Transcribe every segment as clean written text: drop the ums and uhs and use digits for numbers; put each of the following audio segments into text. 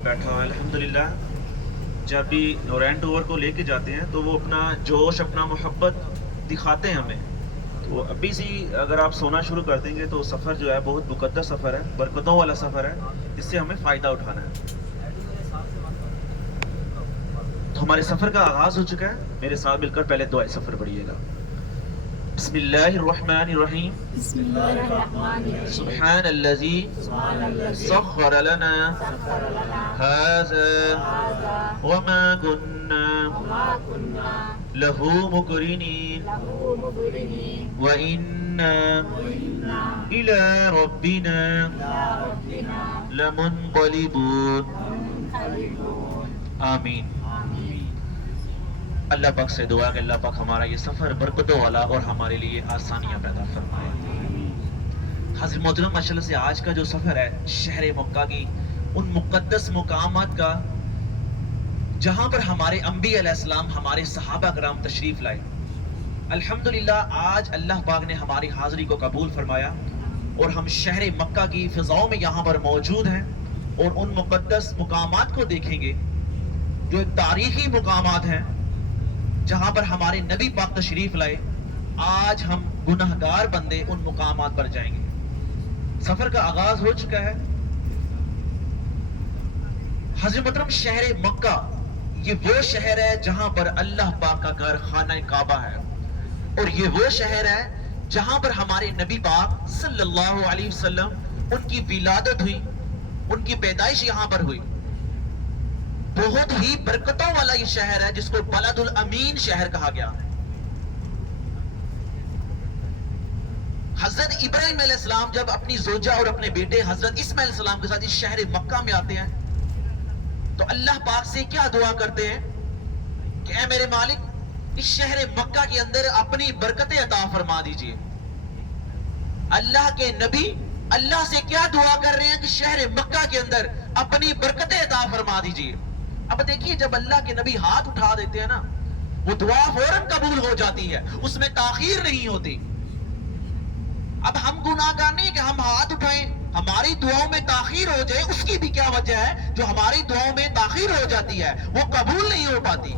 बैठा हुआ है अल्हम्दुलिल्लाह। जब भी नौरैन टूर को लेके जाते हैं तो वो अपना जोश, अपना मोहब्बत दिखाते हैं हमें। तो अभी से अगर आप सोना शुरू कर देंगे तो सफ़र जो है बहुत मुकद्दस सफ़र है, बरकतों वाला सफ़र है, इससे हमें फ़ायदा उठाना है। तो हमारे सफ़र का आगाज़ हो चुका है। मेरे साथ मिलकर पहले दुआ सफ़र पढ़िएगा। बिस्मिल्लाहिर्रहमानिर्रहीम। सुब्हानल्लज़ी सख्खर लना हाज़ा वमा कुन्ना लहू मुक़रिनीन व इन्ना इला रब्बिना लमुनक़लिबून। आमीन। अल्लाह पाक से दुआ कि अल्लाह पाक हमारा ये सफ़र बरकतों वाला और हमारे लिए आसानियाँ पैदा फरमाए। हाज़िर मोहतरम, माशाअल्लाह से आज का जो सफ़र है शहर मक्का की उन मुक़द्दस मुकामात का जहाँ पर हमारे अंबिया अलैहिस्सलाम, हमारे सहाबा कराम तशरीफ़ लाए। अल्हम्दुलिल्लाह आज अल्लाह पाक ने हमारी हाज़िरी को कबूल फरमाया और हम शहर मक्का की फ़िज़ाओं में यहाँ पर मौजूद हैं और उन मुक़द्दस मुकामात को देखेंगे जो एक तारीख़ी मुकामात हैं जहाँ पर हमारे नबी पाक तशरीफ़ लाए। आज हम गुनाहगार बंदे उन मुकामात पर जाएंगे। सफ़र का आगाज़ हो चुका है। हज़रत मोहतरम, शहर मक्का ये वो शहर है जहाँ पर अल्लाह पाक का घर खाना काबा है और ये वो शहर है जहाँ पर हमारे नबी पाक सल्लल्लाहु अलैहि वसल्लम उनकी विलादत हुई, उनकी पैदाइश यहाँ पर हुई। बहुत ही बरकतों वाला ये शहर है जिसको बलदुल अमीन शहर कहा गया। हजरत इब्राहिम अलैहिस्सलाम जब अपनी जोजा और अपने बेटे हजरत इस्माइल अलैहिस्सलाम के साथ इस शहर मक्का में आते हैं तो अल्लाह पाक से क्या दुआ करते हैं कि ऐ मेरे मालिक, इस शहर मक्का के अंदर अपनी बरकतें अता फरमा दीजिए। अल्लाह के नबी अल्लाह से क्या दुआ कर रहे हैं कि शहर मक्का के अंदर अपनी बरकतें अता फरमा दीजिए। अब देखिए, जब अल्लाह के नबी हाथ उठा देते हैं ना, वो दुआ फौरन कबूल हो जाती है, उसमें ताखीर नहीं होती। अब हम गुनाहगार नहीं कि हम हाथ उठाएं, हमारी दुआओं में ताखीर हो जाए, उसकी भी क्या वजह है? जो हमारी दुआओं में ताखीर हो जाती है वो कबूल नहीं हो पाती।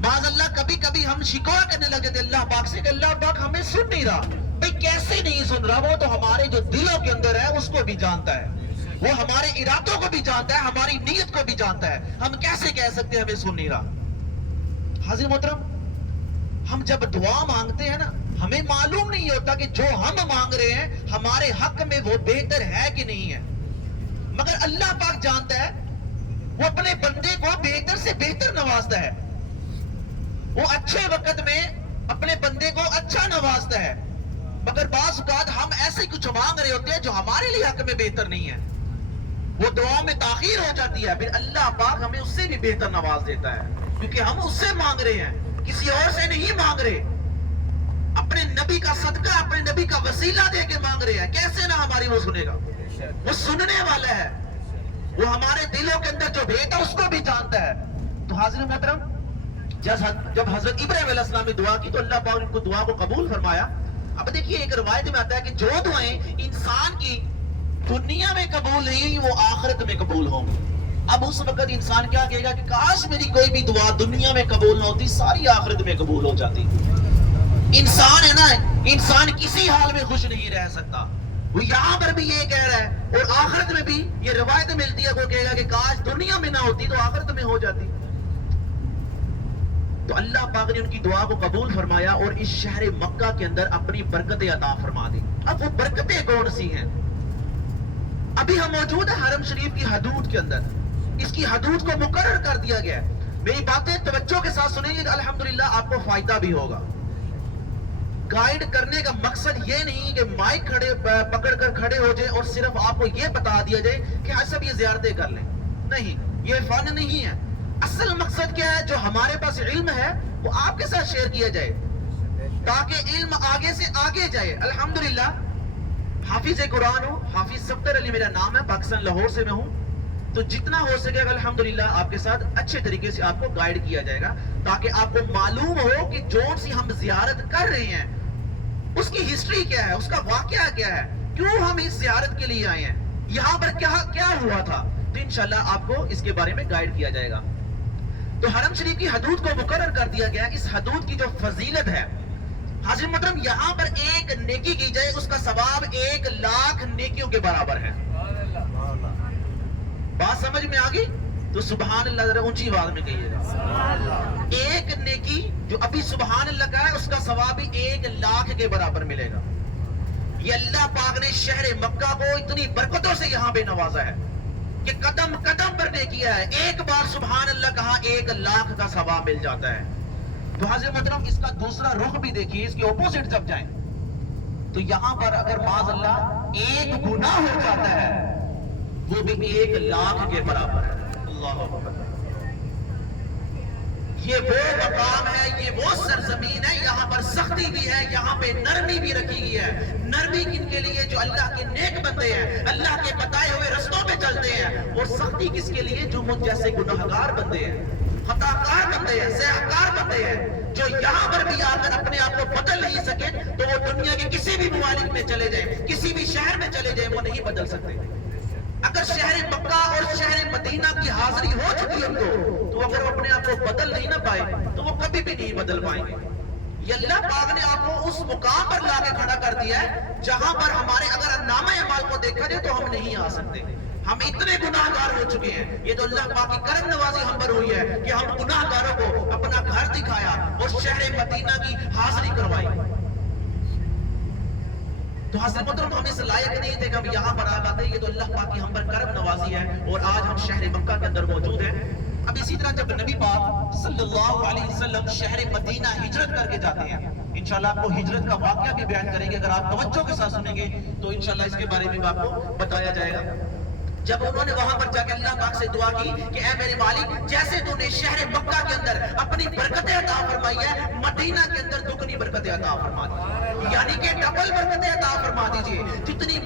माज़अल्लाह कभी कभी हम शिकवा करने लगे थे अल्लाह पाक से कि अल्लाह पाक हमें सुन नहीं रहा। भाई कैसे नहीं सुन रहा? वो तो हमारे जो दिलों के अंदर है उसको भी जानता है, वो हमारे इरादों को भी जानता है, हमारी नीयत को भी जानता है। हम कैसे कह सकते हैं हमें सुन नहीं रहा? हाज़िर मोहतरम, हम जब दुआ मांगते हैं ना, हमें मालूम नहीं होता कि जो हम मांग रहे हैं हमारे हक में वो बेहतर है कि नहीं है, मगर अल्लाह पाक जानता है। वो अपने बंदे को बेहतर से बेहतर नवाजता है। वो अच्छे वक्त में अपने बंदे को अच्छा नवाजता है, मगर बाज़ औक़ात हम ऐसे कुछ मांग रहे होते हैं जो हमारे लिए हक में बेहतर नहीं है। वो दुआ में ताखीर हो जाती है, फिर अल्लाह पाक हमें उससे भी बेहतर नवाज देता है, क्योंकि हम उससे मांग रहे हैं, किसी और से नहीं मांग रहे। अपने नबी का सदका, अपने नबी का वसीला दे के मांग रहे हैं। कैसे ना हमारी वो सुनेगा? वो सुनने वाला है, वो हमारे दिलों के अंदर जो भेद है उसको भी जानता है। तो हाज़िर मोहतरम, जब हजरत इब्राहिम अलैहिस्सलाम ने दुआ की तो अल्लाह पाक ने उनको दुआ को कबूल फरमाया। अब देखिए, एक रिवायत में आता है कि जो दुआएं इंसान की दुनिया में कबूल नहीं हुई वो आखिरत में कबूल होंगी। अब उस वक्त इंसान क्या कहेगा कि काश मेरी कोई भी दुआ दुनिया में कबूल ना होती, सारी आखिरत में कबूल हो जाती। इंसान है ना, इंसान किसी हाल में खुश नहीं रह सकता। वो यहाँ पर भी ये कह रहा है और आखिरत में भी ये रिवायत मिलती है, वो कहेगा कि काश दुनिया में ना होती तो आखिरत में हो जाती। तो अल्लाह पाक ने उनकी दुआ को कबूल फरमाया और इस शहर मक्का के अंदर अपनी बरकतें अता फरमा दी। अब वो बरकतें कौन सी हैं? अभी हम मौजूद है हरम शरीफ की हदूद के अंदर। इसकी हदूद को मुकर्रर कर दिया गया है। मेरी बातें तवज्जो के साथ सुनेंगे, अल्हम्दुलिल्लाह आपको फायदा भी होगा। गाइड करने का मकसद ये नहीं कि माइक पकड़ कर खड़े हो जाए और सिर्फ आपको ये बता दिया जाए कि आज सब ये ज़ियारतें कर लें। नहीं, ये फन नहीं है। असल मकसद क्या है? जो हमारे पास इल्म है वो आपके साथ शेयर किया जाए ताकि इल्म आगे से आगे जाए। अल्हम्दुलिल्लाह हाफिज कुरान हूँ, हाफिज सफ्तर अली मेरा नाम है, पाकिस्तान लाहौर से मैं हूँ। तो जितना हो सकेगा अल्हम्दुलिल्लाह आपके साथ अच्छे तरीके से आपको गाइड किया जाएगा ताकि आपको मालूम हो कि जो सी हम जियारत कर रहे हैं उसकी हिस्ट्री क्या है, उसका वाकया क्या है, क्यों हम इस जियारत के लिए आए हैं, यहाँ पर क्या क्या हुआ था, تو انشاءاللہ آپ کو اس کے بارے میں گائیڈ کیا جائے گا. تو حرم شریف کی حدود کو مقرر کر دیا گیا. اس حدود کی جو فضیلت ہے حاضرین محترم, یہاں پر ایک نیکی کی جائے اس کا ثواب 1,00,000 نیکیوں کے برابر ہے. بات سمجھ میں آگئی؟ تو سبحان اللہ ذرا اونچی آواز میں کہیے گا. ایک نیکی جو ابھی سبحان اللہ کا ہے اس کا ثواب بھی 1,00,000 کے برابر ملے گا. یہ اللہ پاک نے شہر مکہ کو اتنی برکتوں سے یہاں پہ نوازا ہے کہ قدم قدم پر نیکی ہے. ایک بار سبحان اللہ کہا 1,00,000 کا ثواب مل جاتا ہے. تو حضرت محترم اس کا دوسرا رخ بھی دیکھیے, اس کے اپوزٹ جب جائیں تو یہاں پر اگر معاذ اللہ ایک گناہ ہو جاتا ہے وہ بھی 1,00,000 کے برابر ہے. اللہ اکبر. یہ وہ مقام ہے, یہ وہ سرزمین ہے, یہاں پر سختی بھی ہے, یہاں پہ نرمی بھی رکھی گئی ہے. نرمی کن کے لیے؟ جو اللہ کے نیک بندے ہیں, اللہ کے بتائے ہوئے رستوں پہ چلتے ہیں. اور سختی کس کے لیے؟ جو مجھ جیسے گناہگار بندے ہیں, خطاکار بندے ہیں, سیاہکار بندے ہیں, جو یہاں پر بھی آ کر اپنے آپ کو بدل نہیں سکے تو وہ دنیا کے کسی بھی ممالک میں چلے جائیں, کسی بھی شہر میں چلے جائیں, وہ نہیں بدل سکتے. اگر شہر مکہ اور شہر مدینہ کی حاضری ہو چکی ان کو, تو اگر وہ اپنے آپ کو بدل نہیں نہ پائے تو وہ کبھی بھی نہیں بدل پائیں گے. یہ اللہ پاک نے آپ کو اس مقام پر لا کے کھڑا کر دیا ہے جہاں پر ہمارے اگر نامہ اعمال کو دیکھا جائے تو ہم نہیں آ سکتے. ہم اتنے گناہگار ہو چکے ہیں. یہ تو اللہ پاک کی کرم نوازی ہم پر ہوئی ہے کہ ہم گناہگاروں کو اپنا گھر دکھایا اور شہر مدینہ کی حاضری کروائی. تو حضرت محترم ہم اس لائق نہیں تھے کہ ہم یہاں پر آ پاتے. یہ تو اللہ پاک کی ہم پر کرم نوازی ہے اور آج ہم شہر مکہ کے اندر موجود ہیں. اب اسی طرح جب نبی پاک صلی اللہ علیہ وسلم شہر مدینہ ہجرت کر کے جاتے ہیں, انشاءاللہ آپ کو ہجرت کا واقعہ بھی بیان کریں گے. اگر آپ توجہ کے ساتھ سنیں گے تو انشاءاللہ اس کے بارے میں آپ کو بتایا جائے گا. جب انہوں نے وہاں پر جا کے اللہ پاک سے دعا کی کہ اے میرے مالک, جیسے تو نے شہر مکہ کے اندر اپنی برکتیں عطا فرمائی ہے, مدینہ کے اندر دگنی برکتیں عطا فرما دی, یعنی کہ ڈبل برکتیں عطا فرما دیجئے. جتنی